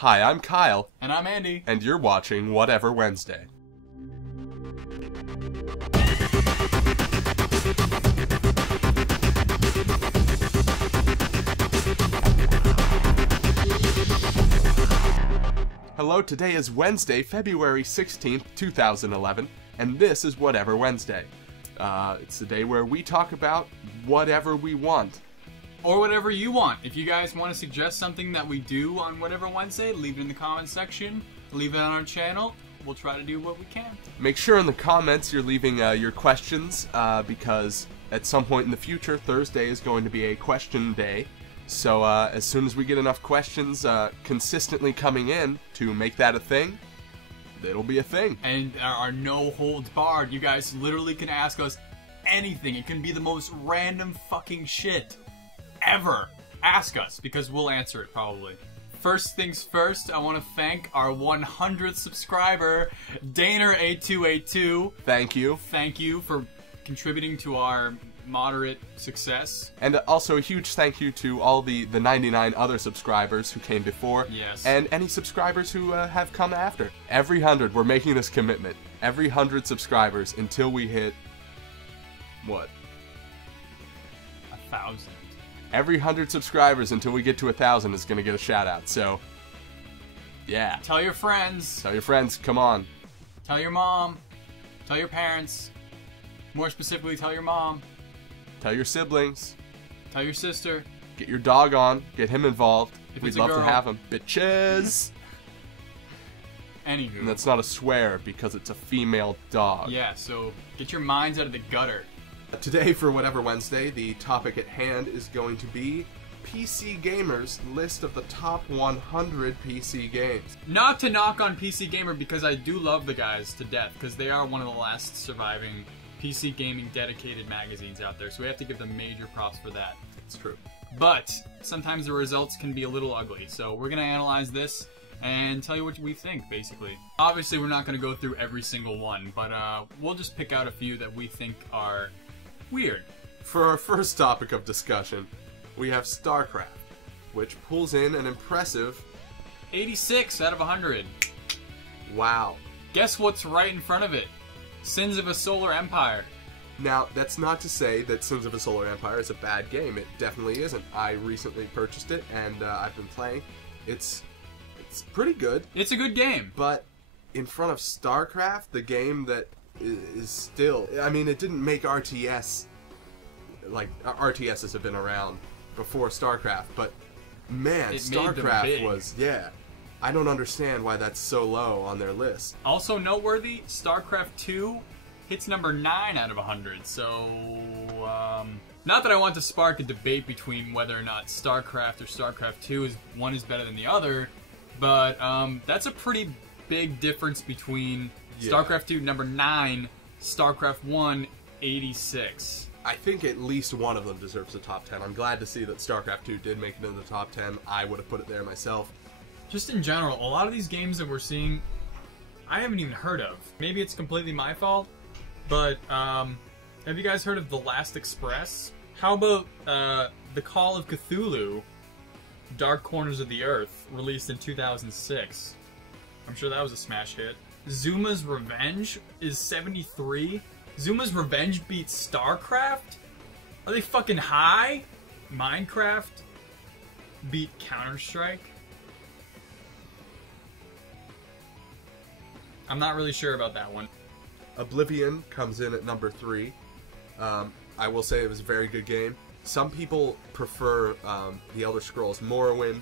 Hi, I'm Kyle. And I'm Andy. And you're watching Whatever Wednesday. Hello, today is Wednesday, February 16th, 2011, and this is Whatever Wednesday. It's the day where we talk about whatever we want. Or whatever you want. If you guys want to suggest something that we do on Whatever Wednesday, leave it in the comments section. Leave it on our channel. We'll try to do what we can. Make sure in the comments you're leaving your questions, because at some point in the future, Thursday is going to be a question day. So as soon as we get enough questions consistently coming in to make that a thing, it'll be a thing. And there are no holds barred. You guys literally can ask us anything. It can be the most random fucking shit ever. Ask us, because we'll answer it probably. First things first, I want to thank our 100th subscriber, Daner8282. Thank you. Thank you for contributing to our moderate success. And also a huge thank you to all the 99 other subscribers who came before. Yes. And any subscribers who have come after. Every 100, we're making this commitment. Every 100 subscribers until we hit, what? 1,000. Every 100 subscribers until we get to 1,000 is going to get a shout out. So, yeah. Tell your friends. Tell your friends, come on. Tell your mom. Tell your parents. More specifically, tell your mom. Tell your siblings. Tell your sister. Get your dog on. Get him involved. If We'd love to have him. Bitches! Anywho. And that's not a swear because it's a female dog. Yeah, so get your minds out of the gutter. Today for Whatever Wednesday, the topic at hand is going to be PC Gamer's list of the top 100 PC games. Not to knock on PC Gamer, because I do love the guys to death, because they are one of the last surviving PC gaming dedicated magazines out there, so we have to give them major props for that. It's true. But sometimes the results can be a little ugly, so we're going to analyze this and tell you what we think, basically. Obviously, we're not going to go through every single one, but we'll just pick out a few that we think are weird. For our first topic of discussion, we have StarCraft, which pulls in an impressive 86 out of 100. Wow. Guess what's right in front of it? Sins of a Solar Empire. Now, that's not to say that Sins of a Solar Empire is a bad game. It definitely isn't. I recently purchased it, and I've been playing. It's pretty good. It's a good game. But in front of StarCraft, the game that is still... I mean, it didn't make RTS... Like, RTSs have been around before StarCraft, but man, StarCraft was... Yeah. I don't understand why that's so low on their list. Also noteworthy, StarCraft 2 hits number 9 out of 100, so... not that I want to spark a debate between whether or not StarCraft or StarCraft 2 one is better than the other, but that's a pretty big difference between StarCraft 2 number 9, StarCraft 1 86. I think at least one of them deserves a top 10. I'm glad to see that StarCraft 2 did make it into the top 10. I would have put it there myself. Just in general, a lot of these games that we're seeing, I haven't even heard of. Maybe it's completely my fault, but have you guys heard of The Last Express? How about The Call of Cthulhu, Dark Corners of the Earth, released in 2006? I'm sure that was a smash hit. Zuma's Revenge is 73. Zuma's Revenge beats StarCraft? Are they fucking high? Minecraft beat Counter-Strike? I'm not really sure about that one. Oblivion comes in at number 3. I will say it was a very good game. Some people prefer The Elder Scrolls Morrowind.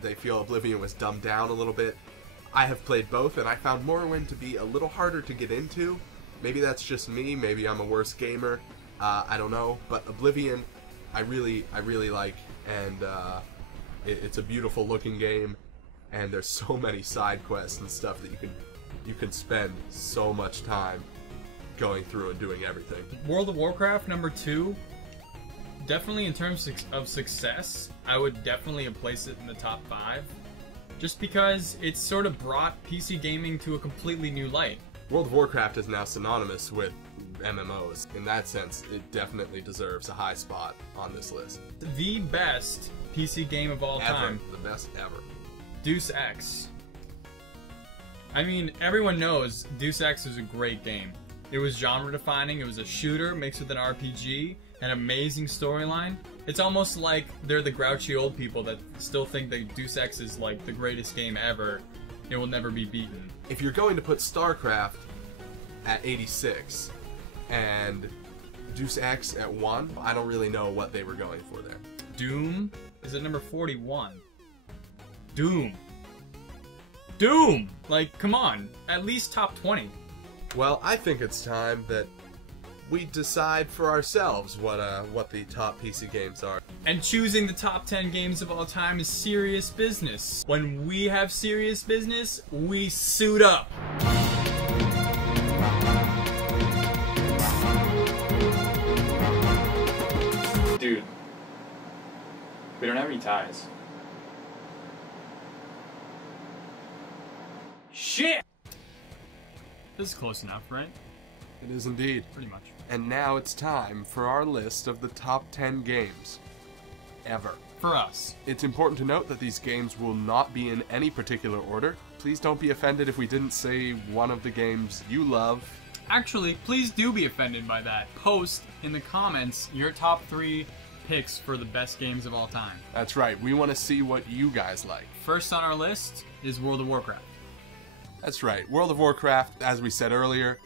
They feel Oblivion was dumbed down a little bit. I have played both, and I found Morrowind to be a little harder to get into. Maybe that's just me. Maybe I'm a worse gamer. I don't know. But Oblivion, I really like, and it's a beautiful looking game. And there's so many side quests and stuff that you can spend so much time going through and doing everything. World of Warcraft number 2, definitely in terms of success, I would definitely place it in the top 5. Just because it's sort of brought PC gaming to a completely new light. World of Warcraft is now synonymous with MMOs. In that sense, it definitely deserves a high spot on this list. The best PC game of all time. The best ever. Deus Ex. I mean, everyone knows Deus Ex is a great game. It was genre defining, it was a shooter mixed with an RPG, an amazing storyline. It's almost like they're the grouchy old people that still think that Deus Ex is like the greatest game ever. It will never be beaten. If you're going to put StarCraft at 86 and Deus Ex at 1, I don't really know what they were going for there. Doom is at number 41. Doom. Doom! Like, come on. At least top 20. Well, I think it's time that we decide for ourselves what the top PC games are. And choosing the top 10 games of all time is serious business. When we have serious business, we suit up. Dude, we don't have any ties. Shit! This is close enough, right? It is indeed. Pretty much. And now it's time for our list of the top 10 games ever. For us. It's important to note that these games will not be in any particular order. Please don't be offended if we didn't say one of the games you love. Actually, please do be offended by that. Post in the comments your top 3 picks for the best games of all time. That's right, we want to see what you guys like. First on our list is World of Warcraft. That's right, World of Warcraft, as we said earlier,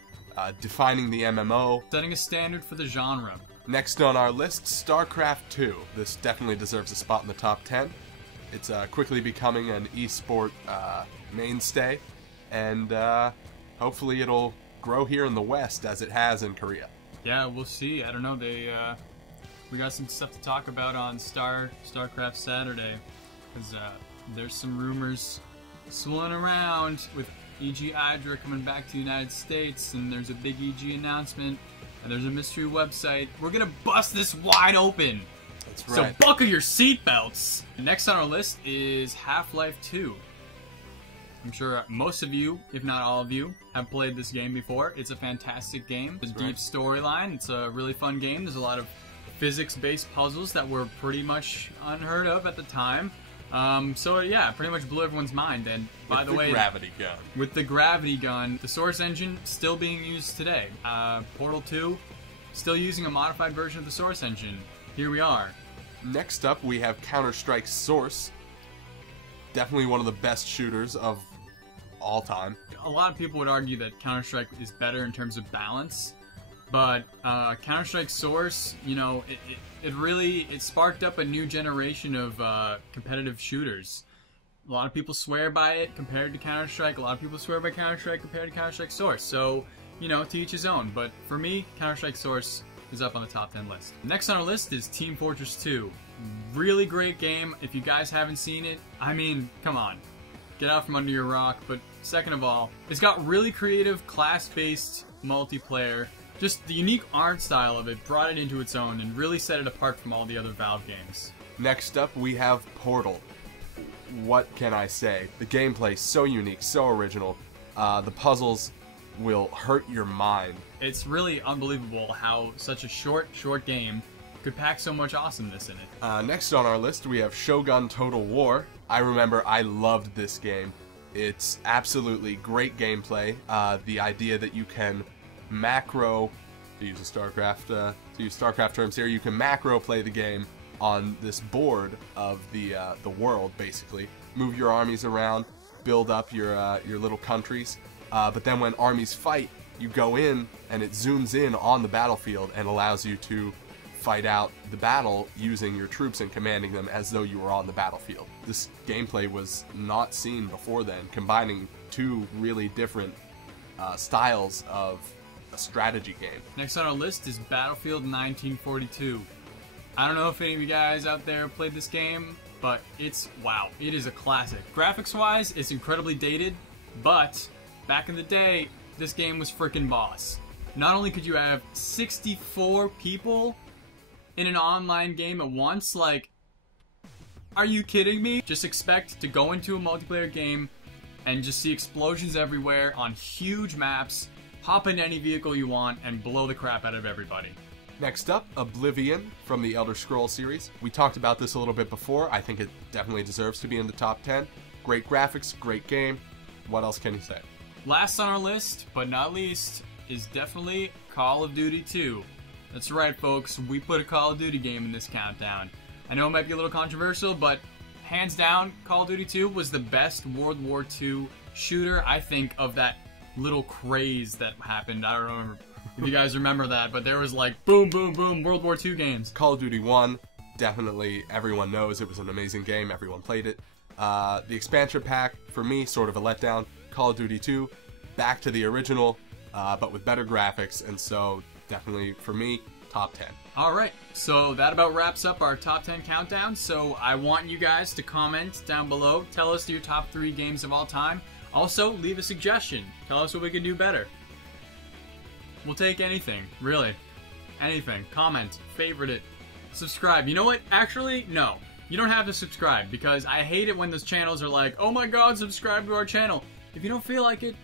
defining the MMO. Setting a standard for the genre. Next on our list, StarCraft 2. This definitely deserves a spot in the top 10. It's quickly becoming an esport mainstay, and hopefully it'll grow here in the West as it has in Korea. Yeah, we'll see. I don't know. We got some stuff to talk about on StarCraft Saturday, because there's some rumors swirling around with EG Hydra coming back to the United States, and there's a big EG announcement, and there's a mystery website. We're gonna bust this wide open. That's right. So buckle your seatbelts. Next on our list is Half-Life 2. I'm sure most of you, if not all of you, have played this game before. It's a fantastic game. It's a deep storyline. It's a really fun game. There's a lot of physics-based puzzles that were pretty much unheard of at the time. So yeah, pretty much blew everyone's mind. And by the way, gravity gun. With the gravity gun, the Source engine still being used today. Portal 2, still using a modified version of the Source engine. Here we are. Next up, we have Counter-Strike Source. Definitely one of the best shooters of all time. A lot of people would argue that Counter-Strike is better in terms of balance, but Counter-Strike Source, you know, it really sparked up a new generation of competitive shooters. A lot of people swear by it compared to Counter-Strike. A lot of people swear by Counter-Strike compared to Counter-Strike Source. So, you know, to each his own. But for me, Counter-Strike Source is up on the top 10 list. Next on our list is Team Fortress 2. Really great game. If you guys haven't seen it, I mean, come on. Get out from under your rock. But second of all, it's got really creative, class-based multiplayer. Just the unique art style of it brought it into its own and really set it apart from all the other Valve games. Next up, we have Portal. What can I say? The gameplay is so unique, so original. The puzzles will hurt your mind. It's really unbelievable how such a short game could pack so much awesomeness in it. Next on our list, we have Shogun Total War. I remember I loved this game. It's absolutely great gameplay. The idea that you can macro, to use StarCraft terms here, you can macro play the game on this board of the world, basically. Move your armies around, build up your little countries, but then when armies fight, you go in and it zooms in on the battlefield and allows you to fight out the battle using your troops and commanding them as though you were on the battlefield. This gameplay was not seen before then, combining two really different styles of a strategy game. Next on our list is Battlefield 1942. I don't know if any of you guys out there played this game, but wow, it is a classic. Graphics-wise, it's incredibly dated, but back in the day, this game was freaking boss. Not only could you have 64 people in an online game at once, like, are you kidding me? Just expect to go into a multiplayer game and just see explosions everywhere on huge maps, hop in any vehicle you want, and blow the crap out of everybody. Next up, Oblivion from the Elder Scrolls series. We talked about this a little bit before. I think it definitely deserves to be in the top 10. Great graphics, great game. What else can you say? Last on our list, but not least, is definitely Call of Duty 2. That's right, folks. We put a Call of Duty game in this countdown. I know it might be a little controversial, but hands down, Call of Duty 2 was the best World War II shooter, I think, of that little craze that happened. I don't remember if you guys remember that, but there was like boom, boom, boom, World War II games. Call of Duty 1, definitely everyone knows it was an amazing game. Everyone played it. The expansion pack, for me, sort of a letdown. Call of Duty 2, back to the original, but with better graphics, and so definitely, for me, top 10. Alright, so that about wraps up our top 10 countdown. So I want you guys to comment down below. Tell us your top 3 games of all time. Also, leave a suggestion. Tell us what we can do better. We'll take anything, really. Anything. Comment, favorite it, subscribe. You know what? Actually, no. You don't have to subscribe, because I hate it when those channels are like, oh my god, subscribe to our channel. If you don't feel like it,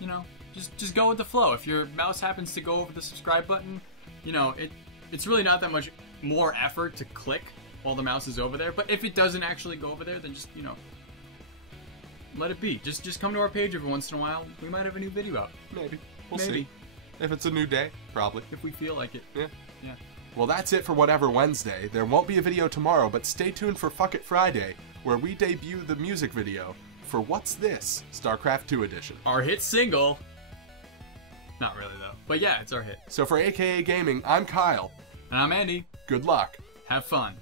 you know, just go with the flow. If your mouse happens to go over the subscribe button, you know, it's really not that much more effort to click while the mouse is over there. But if it doesn't actually go over there, then just, you know, let it be. Just come to our page every once in a while. We might have a new video out. Maybe. We'll Maybe. see. If it's a new day, probably. If we feel like it. Yeah. Yeah. Well, that's it for Whatever Wednesday. There won't be a video tomorrow, but stay tuned for Fuck It Friday, where we debut the music video for What's This? StarCraft 2 Edition. Our hit single. Not really, though. But yeah, it's our hit. So for AKA Gaming, I'm Kyle. And I'm Andy. Good luck. Have fun.